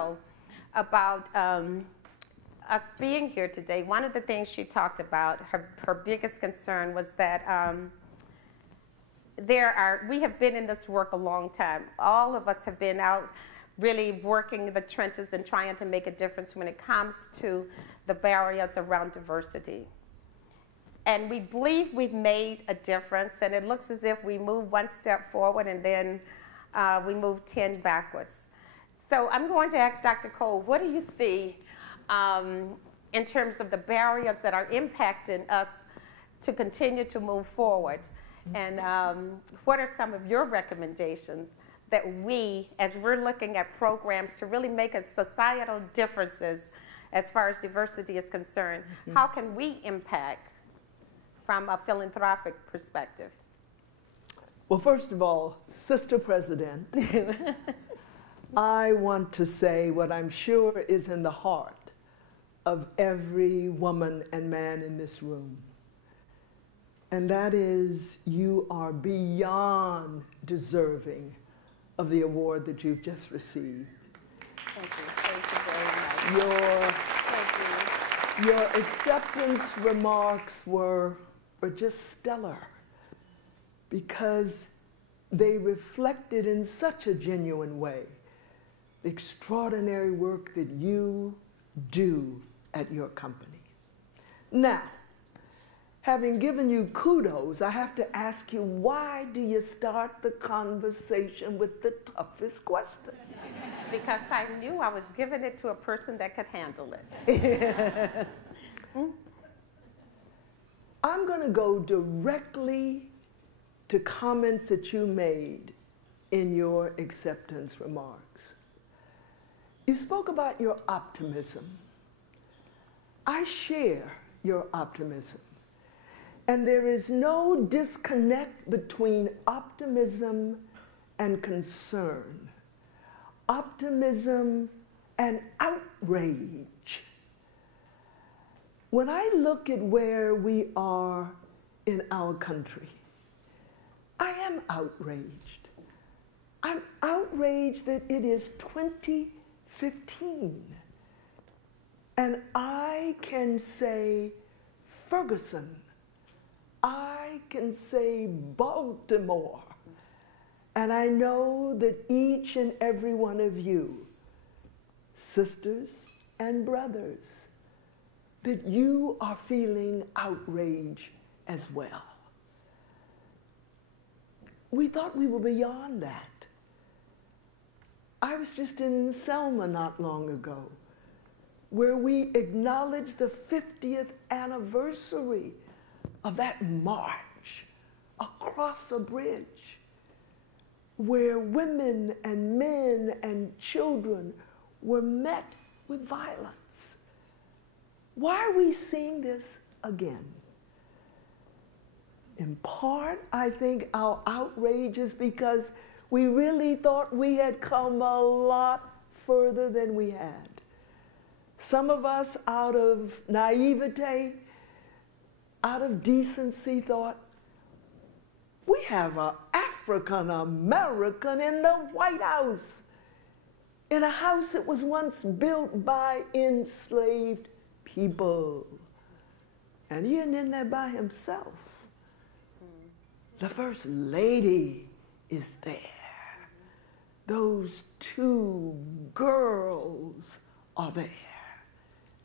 ago about us being here today, one of the things she talked about, her biggest concern was that we have been in this work a long time. All of us have been out really working the trenches and trying to make a difference when it comes to the barriers around diversity. And we believe we've made a difference, and it looks as if we move one step forward and then we move 10 backwards. So I'm going to ask Dr. Cole, what do you see in terms of the barriers that are impacting us to continue to move forward? And what are some of your recommendations that we, as we're looking at programs to really make a societal differences as far as diversity is concerned, how can we impact from a philanthropic perspective? Well, first of all, Sister President, I want to say what I'm sure is in the heart of every woman and man in this room. And that is, you are beyond deserving of the award that you've just received. Thank you very much. Your acceptance remarks were just stellar because they reflected in such a genuine way the extraordinary work that you do at your company. Now, having given you kudos, I have to ask you, why do you start the conversation with the toughest question? Because I knew I was giving it to a person that could handle it. I'm going to go directly to comments that you made in your acceptance remarks. You spoke about your optimism. I share your optimism. And there is no disconnect between optimism and concern, optimism and outrage. When I look at where we are in our country, I am outraged. I'm outraged that it is 2015 and I can say Ferguson, I can say Baltimore, and I know that each and every one of you, sisters and brothers, that you are feeling outrage as well. We thought we were beyond that. I was just in Selma not long ago, where we acknowledged the 50th anniversary of that march across a bridge, where women and men and children were met with violence. Why are we seeing this again? In part, I think our outrage is because we really thought we had come a lot further than we had. Some of us, out of naivete, out of decency, thought, we have an African American in the White House, in a house that was once built by enslaved people. And he isn't in there by himself. The First Lady is there. Those two girls are there,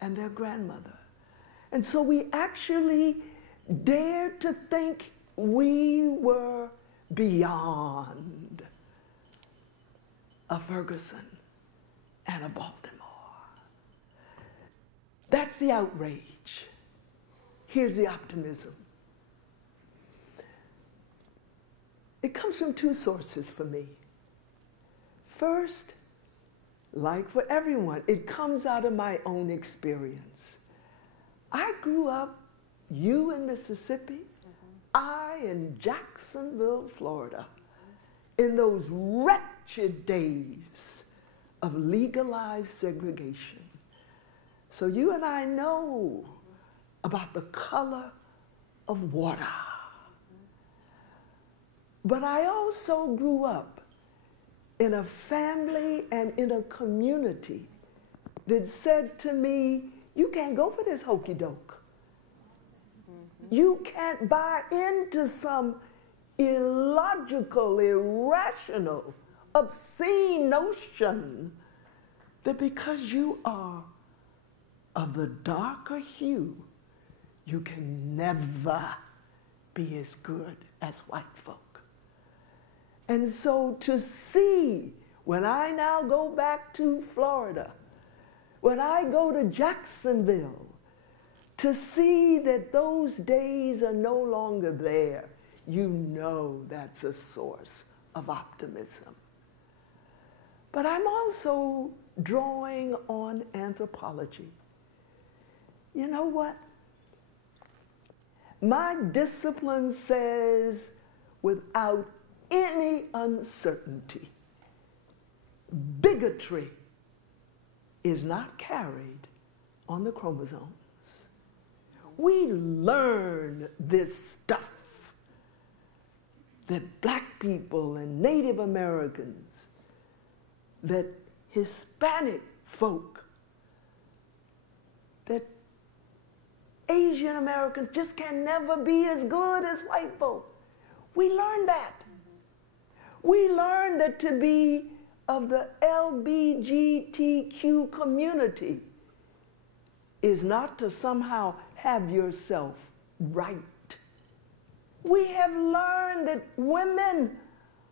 and their grandmother. And so we actually dared to think we were beyond a Ferguson and a Baltimore. That's the outrage. Here's the optimism. It comes from two sources for me. First, like for everyone, it comes out of my own experience. I grew up, you in Mississippi, I in Jacksonville, Florida, in those wretched days of legalized segregation. So you and I know about the color of water. But I also grew up in a family and in a community that said to me, you can't go for this hokey doke. You can't buy into some illogical, irrational, obscene notion that because you are of the darker hue, you can never be as good as white folk. And so to see, when I now go back to Florida, when I go to Jacksonville, to see that those days are no longer there, you know that's a source of optimism. But I'm also drawing on anthropology. You know what? My discipline says, without any uncertainty, bigotry is not carried on the chromosomes. We learn this stuff that black people and Native Americans, that Hispanic folk, that Asian Americans just can never be as good as white folk. We learned that. We learned that to be of the LGBTQ community is not to somehow have yourself right. We have learned that women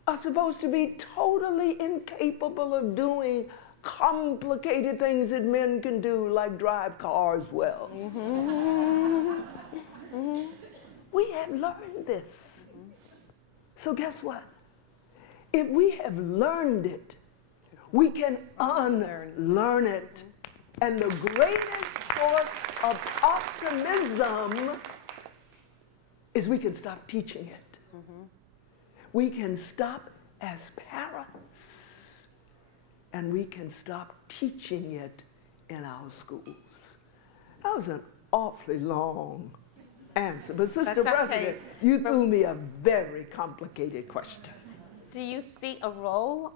are supposed to be totally incapable of doing complicated things that men can do, like drive cars well. We have learned this. So guess what? If we have learned it, we can unlearn it. And the greatest source of optimism is we can stop teaching it. We can stop as parents, and we can stop teaching it in our schools. That was an awfully long answer, but Sister President, you threw me a very complicated question. Do you see a role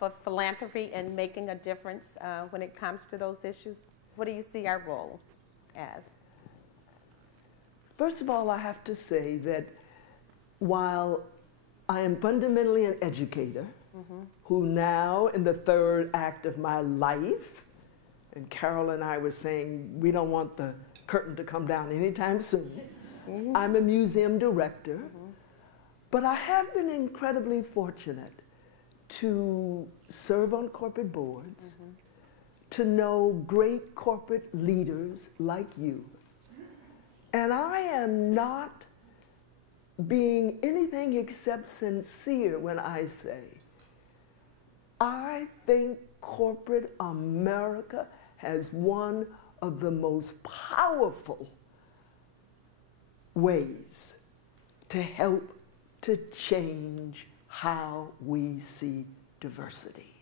for philanthropy in making a difference when it comes to those issues? What do you see our role as? First of all, I have to say that while I am fundamentally an educator, who now in the third act of my life, and Carol and I were saying we don't want the curtain to come down anytime soon. I'm a museum director, but I have been incredibly fortunate to serve on corporate boards, to know great corporate leaders like you. And I am not being anything except sincere when I say, I think corporate America has one of the most powerful ways to help to change how we see diversity.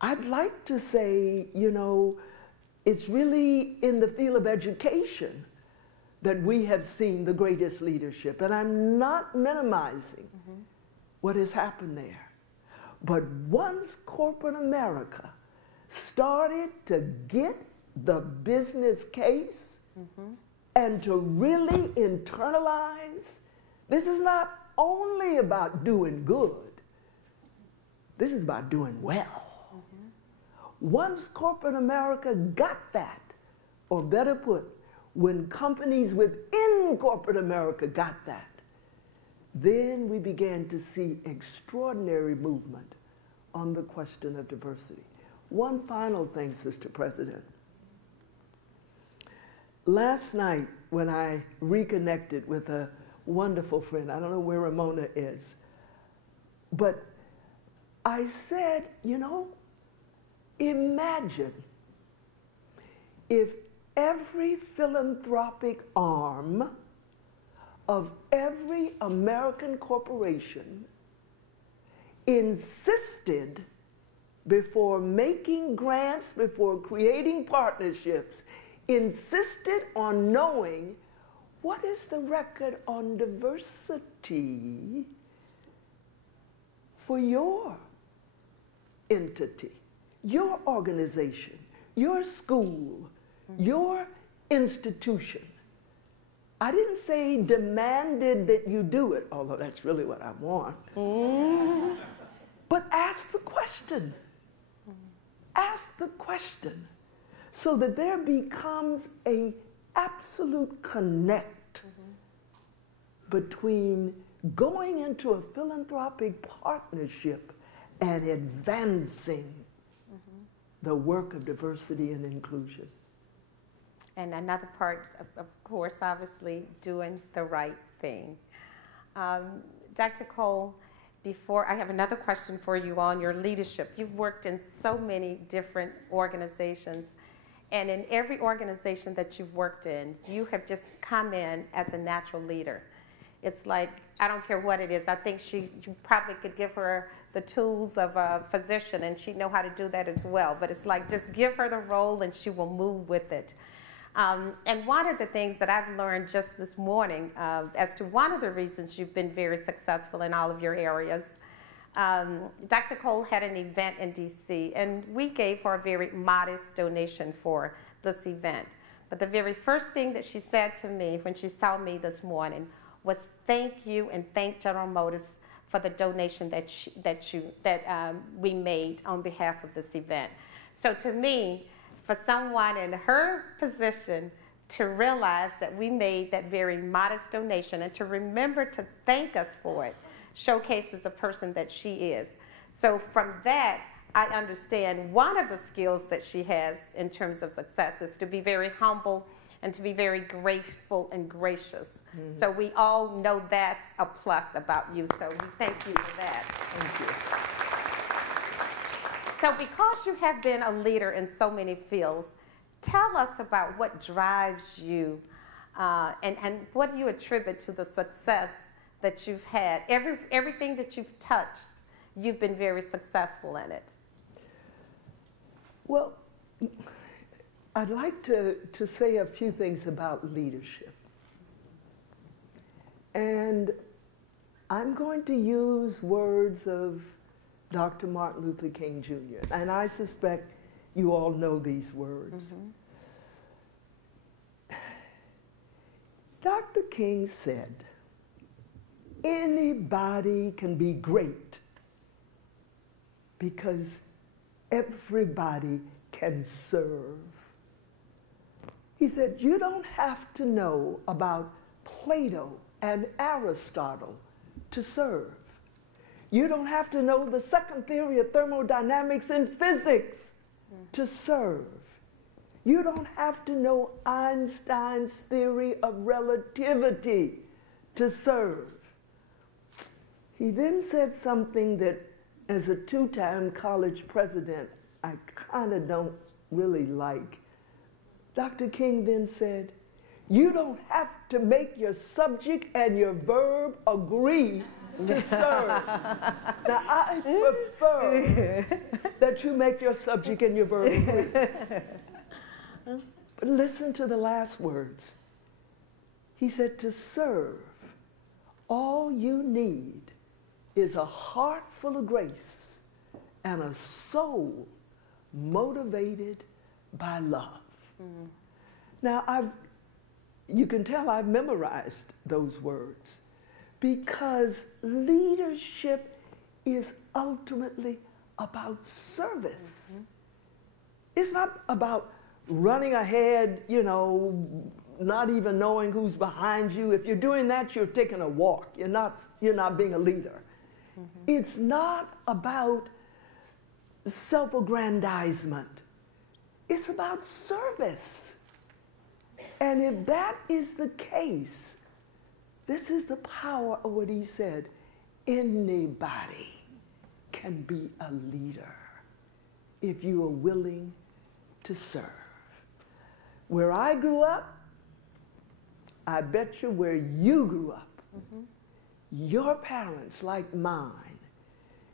I'd like to say, you know, it's really in the field of education that we have seen the greatest leadership. And I'm not minimizing what has happened there. But once corporate America started to get the business case and to really internalize, this is not only about doing good, this is about doing well. Once corporate America got that, or better put, when companies within corporate America got that, then we began to see extraordinary movement on the question of diversity. One final thing, Sister President. Last night, when I reconnected with a wonderful friend, I don't know where Ramona is, but I said, you know, imagine if every philanthropic arm of every American corporation insisted, before making grants, before creating partnerships, insisted on knowing what is the record on diversity for your entity, your organization, your school, your institution, I didn't say demanded that you do it, although that's really what I want. But ask the question. Ask the question so that there becomes an absolute connect between going into a philanthropic partnership and advancing the work of diversity and inclusion. And another part, of course, obviously, doing the right thing. Dr. Cole, before I have another question for you on your leadership. You've worked in so many different organizations, and in every organization that you've worked in, you have just come in as a natural leader. It's like, I don't care what it is. I think you probably could give her the tools of a physician, and she'd know how to do that as well. But it's like, just give her the role, and she will move with it. And one of the things that I've learned just this morning as to one of the reasons you've been very successful in all of your areas, Dr. Cole had an event in DC, and we gave her a very modest donation for this event. But the very first thing that she said to me when she saw me this morning was, thank you, and thank General Motors for the donation that we made on behalf of this event. So to me, for someone in her position to realize that we made that very modest donation and to remember to thank us for it showcases the person that she is. So from that, I understand one of the skills that she has in terms of success is to be very humble and to be very grateful and gracious. So we all know that's a plus about you. So we thank you for that. Thank you. So because you have been a leader in so many fields, tell us about what drives you and what do you attribute to the success that you've had. Everything that you've touched, you've been very successful in it. Well, I'd like to say a few things about leadership. And I'm going to use words of Dr. Martin Luther King Jr., and I suspect you all know these words. Dr. King said, anybody can be great because everybody can serve. He said, you don't have to know about Plato and Aristotle to serve. You don't have to know the second theory of thermodynamics in physics to serve. You don't have to know Einstein's theory of relativity to serve. He then said something that, as a two-time college president, I kind of don't really like. Dr. King then said, you don't have to make your subject and your verb agree to serve. Now, I prefer that you make your subject and your verb agree. But listen to the last words. He said, to serve, all you need is a heart full of grace and a soul motivated by love. Now, you can tell I've memorized those words, because leadership is ultimately about service. It's not about running ahead, you know, not even knowing who's behind you. If you're doing that, you're taking a walk. You're not being a leader. It's not about self-aggrandizement. It's about service. And if that is the case, this is the power of what he said. Anybody can be a leader if you are willing to serve. Where I grew up, I bet you where you grew up, your parents like mine,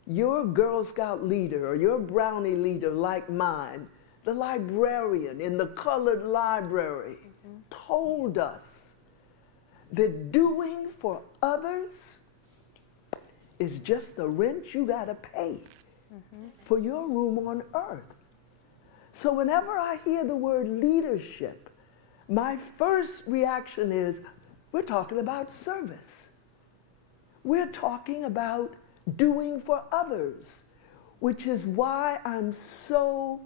your Girl Scout leader or your Brownie leader like mine, the librarian in the colored library told us that doing for others is just the rent you gotta pay for your room on earth. So whenever I hear the word leadership, my first reaction is, we're talking about service. We're talking about doing for others, which is why I'm so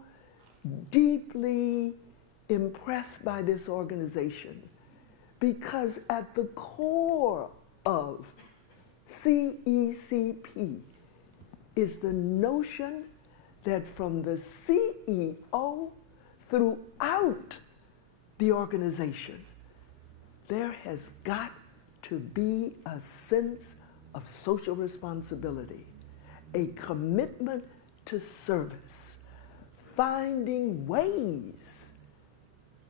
deeply impressed by this organization. Because at the core of CECP is the notion that from the CEO throughout the organization, there has got to be a sense of social responsibility, a commitment to service, finding ways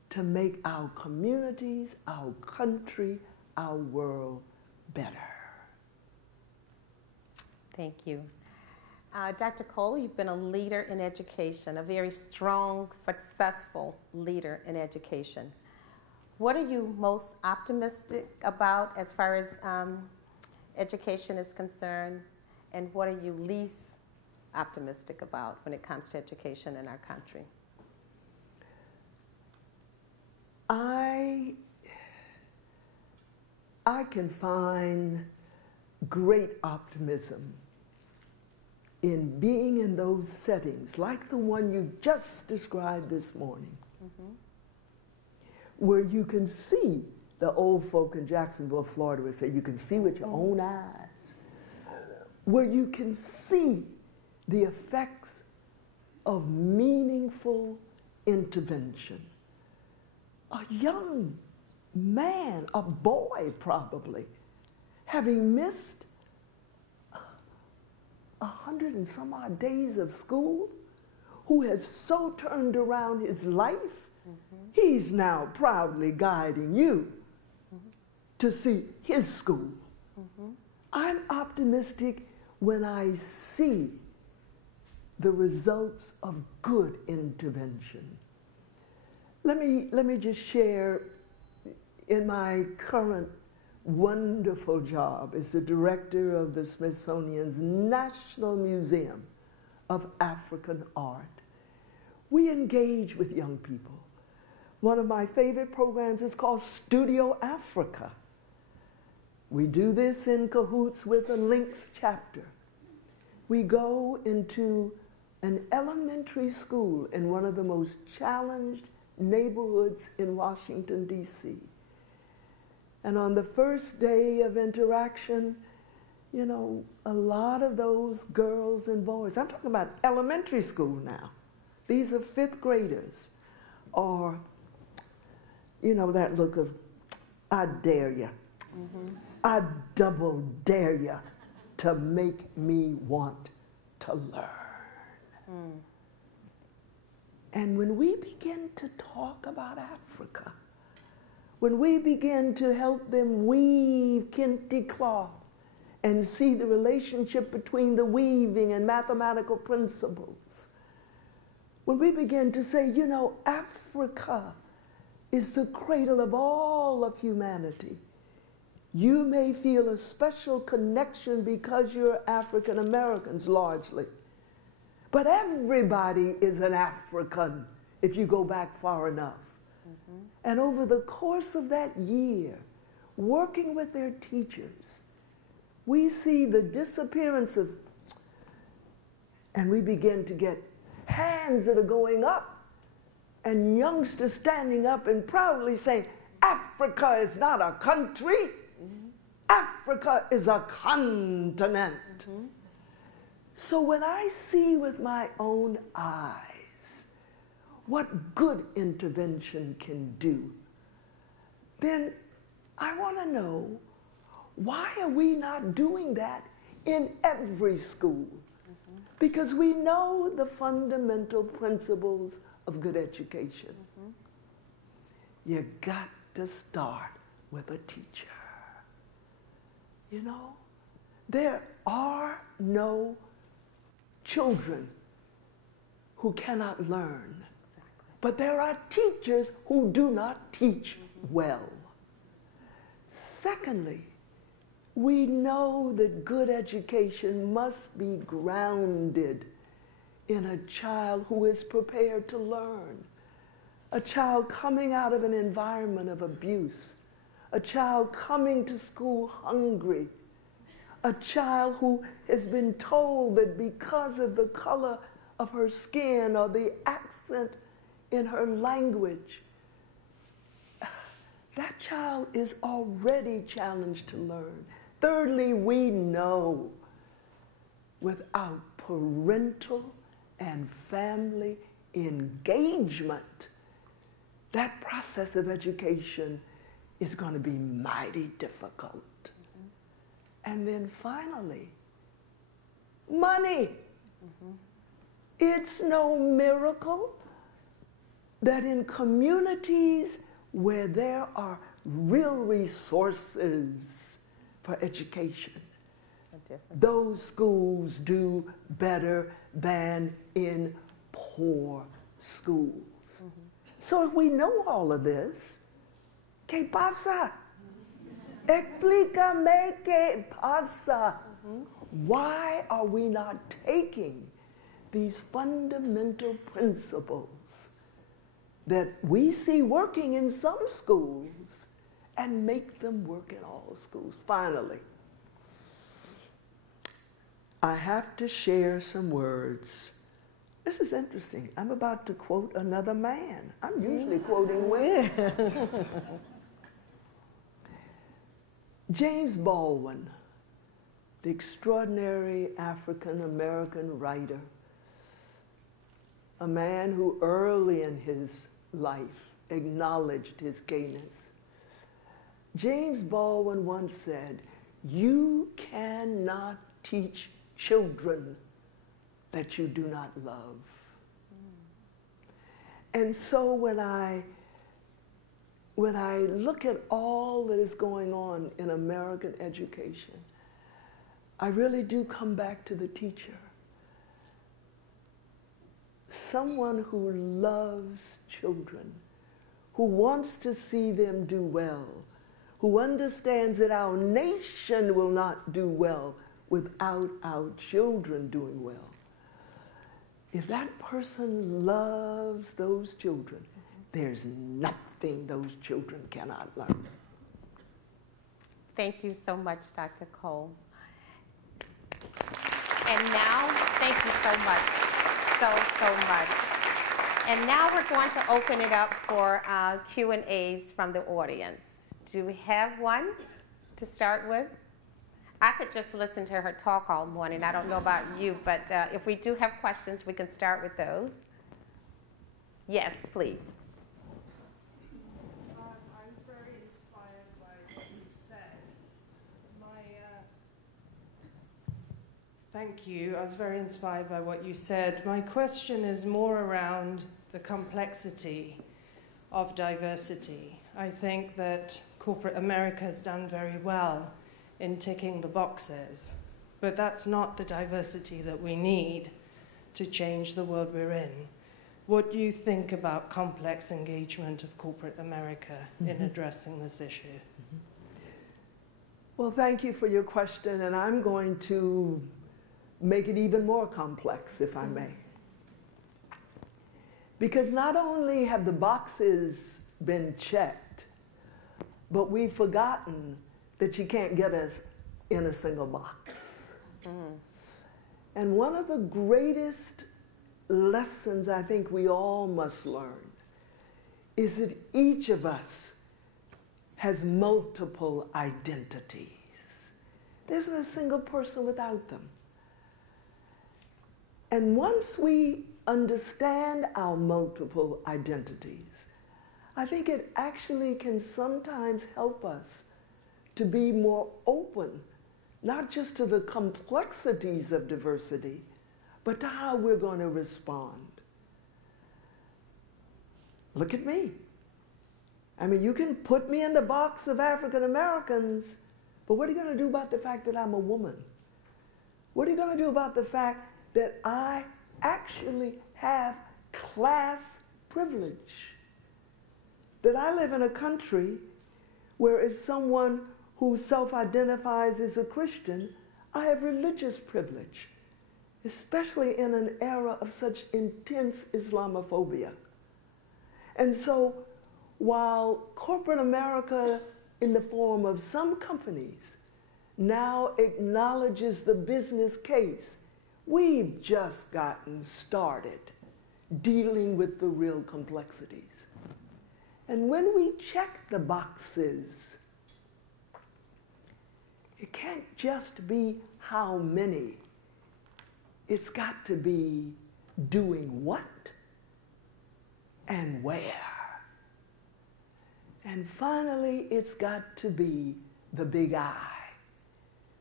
to make our communities, our country, our world better. Thank you. Dr. Cole, you've been a leader in education, a very strong, successful leader in education. What are you most optimistic about as far as education is concerned, and what are you least optimistic about when it comes to education in our country? I can find great optimism in being in those settings, like the one you just described this morning, where you can see, the old folk in Jacksonville, Florida would say, you can see with your own eyes, where you can see the effects of meaningful intervention. A young man, a boy probably, having missed 100 and some odd days of school, who has so turned around his life, he's now proudly guiding you to see his school. I'm optimistic when I see the results of good intervention. Let me just share, in my current wonderful job as the director of the Smithsonian's National Museum of African Art, we engage with young people. One of my favorite programs is called Studio Africa. We do this in cahoots with a Links chapter. We go into an elementary school in one of the most challenged neighborhoods in Washington, D.C. And on the first day of interaction, you know, a lot of those girls and boys, I'm talking about elementary school now, these are fifth graders, or, you know, that look of, I dare you. I double dare you to make me want to learn. And when we begin to talk about Africa, when we begin to help them weave kente cloth and see the relationship between the weaving and mathematical principles, when we begin to say, you know, Africa is the cradle of all of humanity, you may feel a special connection because you're African Americans largely. But everybody is an African if you go back far enough. And over the course of that year, working with their teachers, we see the disappearance of, and we begin to get hands that are going up and youngsters standing up and proudly saying, Africa is not a country, Africa is a continent. So when I see with my own eyes what good intervention can do, then I want to know, why are we not doing that in every school? Because we know the fundamental principles of good education. You got to start with a teacher. You know, there are no children who cannot learn. But there are teachers who do not teach well. Secondly, we know that good education must be grounded in a child who is prepared to learn, a child coming out of an environment of abuse, a child coming to school hungry, a child who has been told that because of the color of her skin or the accent in her language, that child is already challenged to learn. Thirdly, we know without parental and family engagement, that process of education is going to be mighty difficult. Mm-hmm. And then finally, money. Mm-hmm. It's no miracle that in communities where there are real resources for education, those schools do better than in poor schools. Mm-hmm. So if we know all of this, ¿qué pasa? Explícame qué pasa. Mm-hmm. Why are we not taking these fundamental principles that we see working in some schools and make them work in all schools? Finally, I have to share some words. This is interesting. I'm about to quote another man. I'm usually quoting women. James Baldwin, the extraordinary African-American writer, a man who early in his life acknowledged his gayness. James Baldwin once said, "You cannot teach children that you do not love." And so when I look at all that is going on in American education, I really do come back to the teacher. Someone who loves children, who wants to see them do well, who understands that our nation will not do well without our children doing well. If that person loves those children, there's nothing those children cannot learn. Thank you so much, Dr. Cole. And now, thank you so much, so much. And now we're going to open it up for Q&As from the audience. Do we have one to start with? I could just listen to her talk all morning. I don't know about you, but if we do have questions, we can start with those. Yes, please. I was very inspired by what you said. Thank you. I was very inspired by what you said. My question is more around the complexity of diversity. I think that corporate America has done very well in ticking the boxes, but that's not the diversity that we need to change the world we're in. What do you think about complex engagement of corporate America in addressing this issue? Well, thank you for your question, and I'm going to make it even more complex, if I may. Because not only have the boxes been checked, but we've forgotten that you can't get us in a single box. And one of the greatest lessons I think we all must learn is that each of us has multiple identities. There's not a single person without them. And once we understand our multiple identities, I think it actually can sometimes help us to be more open, not just to the complexities of diversity, but to how we're going to respond. Look at me. I mean, you can put me in the box of African Americans, but what are you going to do about the fact that I'm a woman? What are you going to do about the fact that I actually have class privilege? That I live in a country where, as someone who self-identifies as a Christian, I have religious privilege. especially in an era of such intense Islamophobia. And so while corporate America, in the form of some companies, now acknowledges the business case, we've just gotten started dealing with the real complexities. And when we check the boxes, it can't just be how many. It's got to be doing what and where. And finally, it's got to be the big I,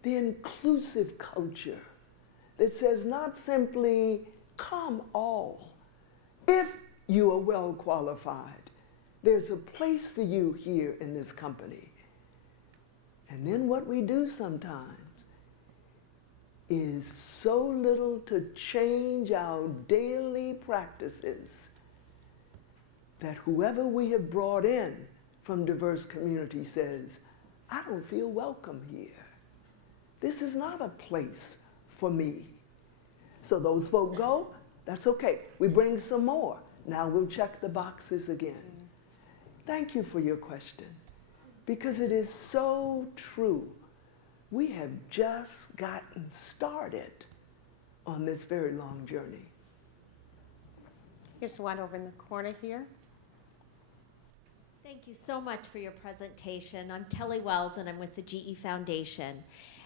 the inclusive culture that says not simply, come all. If you are well qualified, there's a place for you here in this company. And then what we do sometimes is so little to change our daily practices that whoever we have brought in from diverse communities says, I don't feel welcome here. This is not a place for me. So those folk go, that's okay. We bring some more. Now we'll check the boxes again. Thank you for your question, because it is so true. We have just gotten started on this very long journey. Here's one over in the corner here. Thank you so much for your presentation. I'm Kelly Wells, and I'm with the GE Foundation.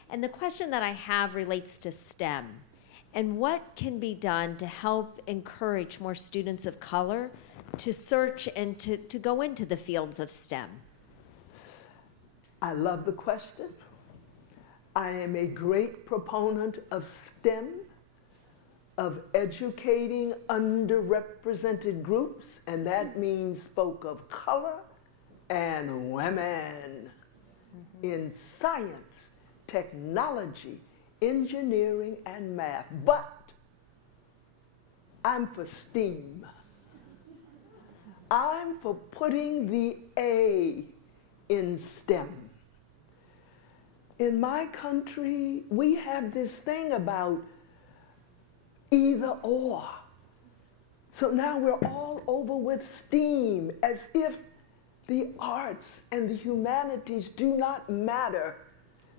And the question that I have relates to STEM and what can be done to help encourage more students of color to search and to go into the fields of STEM. I love the question. I am a great proponent of STEM, of educating underrepresented groups, and that means folk of color and women in science, technology, engineering, and math. But I'm for STEAM. I'm for putting the A in STEM. In my country, we have this thing about either or. So now we're all over with STEAM, as if the arts and the humanities do not matter.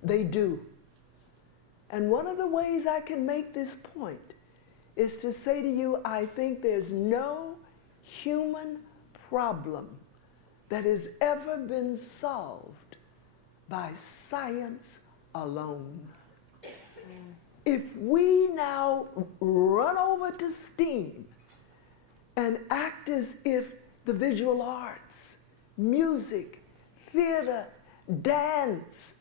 They do. And one of the ways I can make this point is to say to you, I think there's no human problem that has ever been solved by science alone. If we now run over to STEAM and act as if the visual arts, music, theater, dance,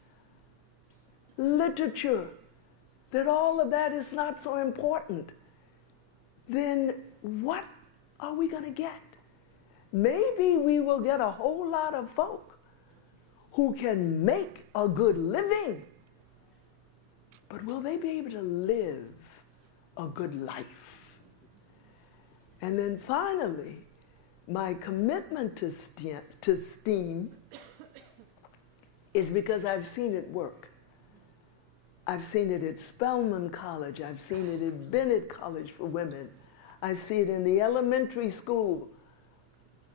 literature, that all of that is not so important, then what are we going to get? Maybe we will get a whole lot of folk who can make a good living, but will they be able to live a good life? And then finally, my commitment to STEAM is because I've seen it work. I've seen it at Spelman College. I've seen it at Bennett College for Women. I see it in the elementary school,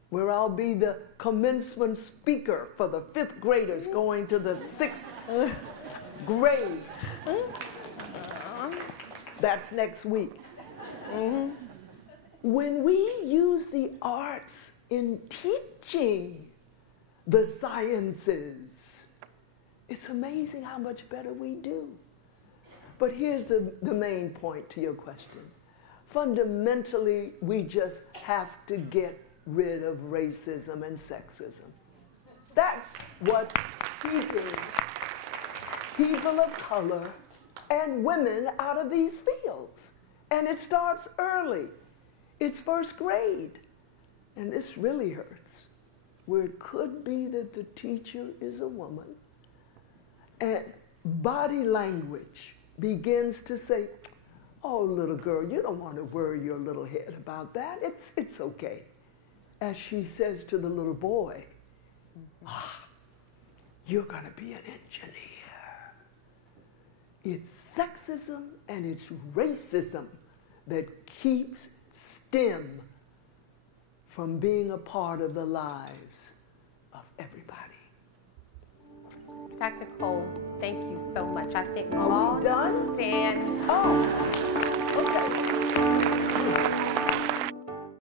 where I'll be the commencement speaker for the 5th graders going to the 6th grade. That's next week. When we use the arts in teaching the sciences, it's amazing how much better we do. But here's the main point to your question. Fundamentally, we just have to get rid of racism and sexism. That's what keeping people of color and women out of these fields. And it starts early. It's 1st grade. And this really hurts, where it could be that the teacher is a woman and body language begins to say, oh, little girl, you don't want to worry your little head about that. It's okay. As she says to the little boy, you're going to be an engineer. it's sexism and it's racism that keeps STEM from being a part of the lives of everybody. Dr. Cole, thank you so much. I think we Are all we done? stand. Oh, okay.